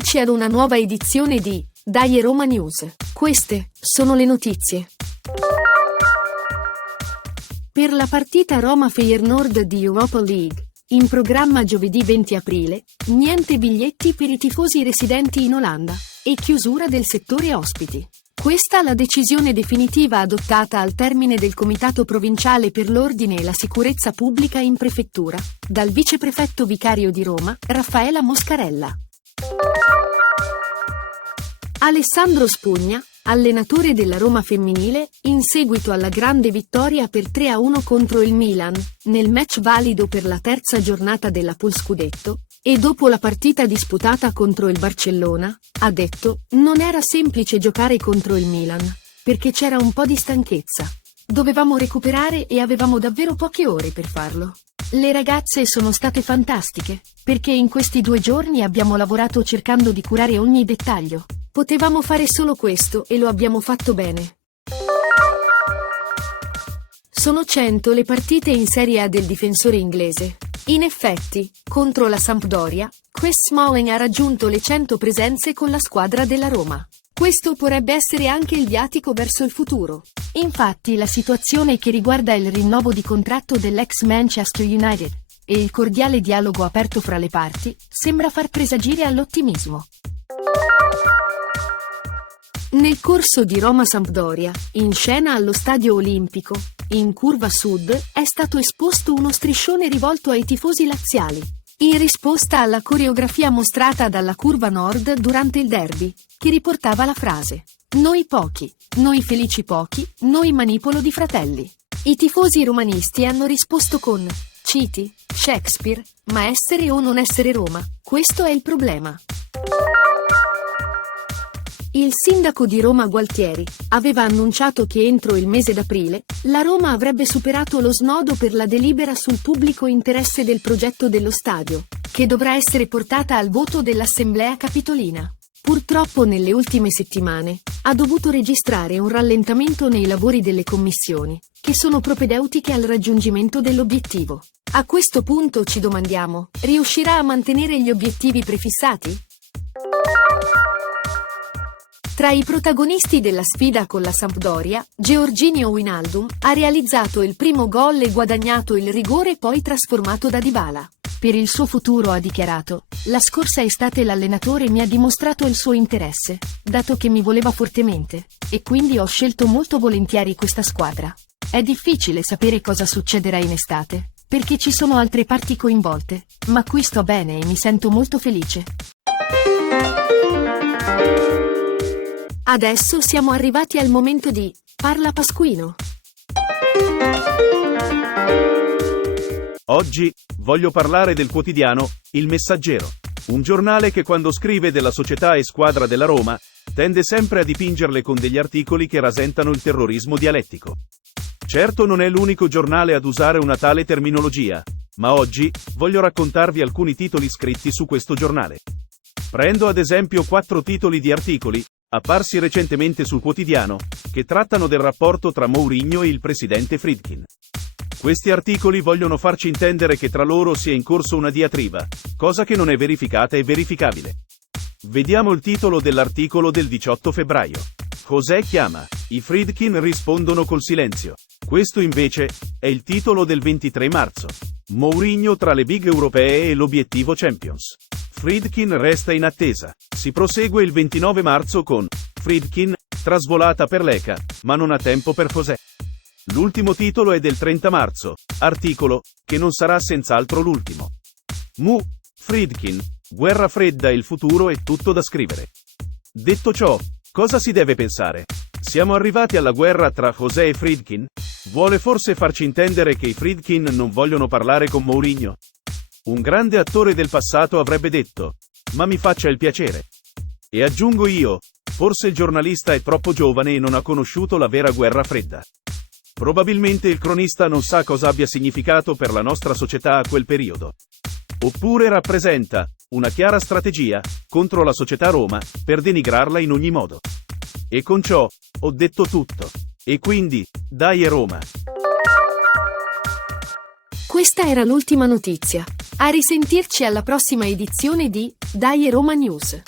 Eccoci ad una nuova edizione di Dai Roma News. Queste sono le notizie. Per la partita Roma-Feyenoord di Europa League, in programma giovedì 20 aprile, niente biglietti per i tifosi residenti in Olanda e chiusura del settore ospiti. Questa la decisione definitiva adottata al termine del Comitato Provinciale per l'Ordine e la Sicurezza Pubblica in Prefettura, dal viceprefetto vicario di Roma, Raffaella Moscarella. Alessandro Spugna, allenatore della Roma femminile, in seguito alla grande vittoria per 3-1 contro il Milan, nel match valido per la terza giornata della Pool Scudetto, e dopo la partita disputata contro il Barcellona, ha detto: non era semplice giocare contro il Milan, perché c'era un po' di stanchezza. Dovevamo recuperare e avevamo davvero poche ore per farlo. Le ragazze sono state fantastiche, perché in questi 2 giorni abbiamo lavorato cercando di curare ogni dettaglio. Potevamo fare solo questo e lo abbiamo fatto bene. Sono 100 le partite in Serie A del difensore inglese. In effetti, contro la Sampdoria, Chris Smalling ha raggiunto le 100 presenze con la squadra della Roma. Questo potrebbe essere anche il viatico verso il futuro. Infatti, la situazione che riguarda il rinnovo di contratto dell'ex Manchester United e il cordiale dialogo aperto fra le parti sembra far presagire all'ottimismo. Nel corso di Roma-Sampdoria, in scena allo Stadio Olimpico, in curva sud, è stato esposto uno striscione rivolto ai tifosi laziali, in risposta alla coreografia mostrata dalla curva nord durante il derby, che riportava la frase: "Noi pochi, noi felici pochi, noi manipolo di fratelli". I tifosi romanisti hanno risposto con: "Citi, Shakespeare, ma essere o non essere Roma, questo è il problema". Il sindaco di Roma Gualtieri aveva annunciato che entro il mese d'aprile la Roma avrebbe superato lo snodo per la delibera sul pubblico interesse del progetto dello stadio, che dovrà essere portata al voto dell'Assemblea Capitolina. Purtroppo nelle ultime settimane ha dovuto registrare un rallentamento nei lavori delle commissioni, che sono propedeutiche al raggiungimento dell'obiettivo. A questo punto ci domandiamo: riuscirà a mantenere gli obiettivi prefissati? Tra i protagonisti della sfida con la Sampdoria, Georginio Wijnaldum ha realizzato il primo gol e guadagnato il rigore poi trasformato da Dybala. Per il suo futuro ha dichiarato: "La scorsa estate l'allenatore mi ha dimostrato il suo interesse, dato che mi voleva fortemente, e quindi ho scelto molto volentieri questa squadra. È difficile sapere cosa succederà in estate, perché ci sono altre parti coinvolte, ma qui sto bene e mi sento molto felice". Adesso siamo arrivati al momento di Parla Pasquino. Oggi voglio parlare del quotidiano Il Messaggero, un giornale che quando scrive della società e squadra della Roma tende sempre a dipingerle con degli articoli che rasentano il terrorismo dialettico. Certo non è l'unico giornale ad usare una tale terminologia, ma oggi voglio raccontarvi alcuni titoli scritti su questo giornale. Prendo ad esempio 4 titoli di articoli apparsi recentemente sul quotidiano, che trattano del rapporto tra Mourinho e il presidente Friedkin. Questi articoli vogliono farci intendere che tra loro sia in corso una diatriba, cosa che non è verificata e verificabile. Vediamo il titolo dell'articolo del 18 febbraio. José chiama, i Friedkin rispondono col silenzio. Questo invece è il titolo del 23 marzo. Mourinho tra le big europee e l'obiettivo Champions. Friedkin resta in attesa. Si prosegue il 29 marzo con Friedkin, trasvolata per l'ECA, ma non ha tempo per José. L'ultimo titolo è del 30 marzo, articolo, che non sarà senz'altro l'ultimo. Friedkin, guerra fredda e il futuro è tutto da scrivere. Detto ciò, cosa si deve pensare? Siamo arrivati alla guerra tra José e Friedkin? Vuole forse farci intendere che i Friedkin non vogliono parlare con Mourinho? Un grande attore del passato avrebbe detto: "Ma mi faccia il piacere". E aggiungo io: forse il giornalista è troppo giovane e non ha conosciuto la vera guerra fredda. Probabilmente il cronista non sa cosa abbia significato per la nostra società a quel periodo. Oppure rappresenta una chiara strategia contro la società Roma per denigrarla in ogni modo. E con ciò ho detto tutto. E quindi, dai Roma! Questa era l'ultima notizia. A risentirci alla prossima edizione di Dai Roma News.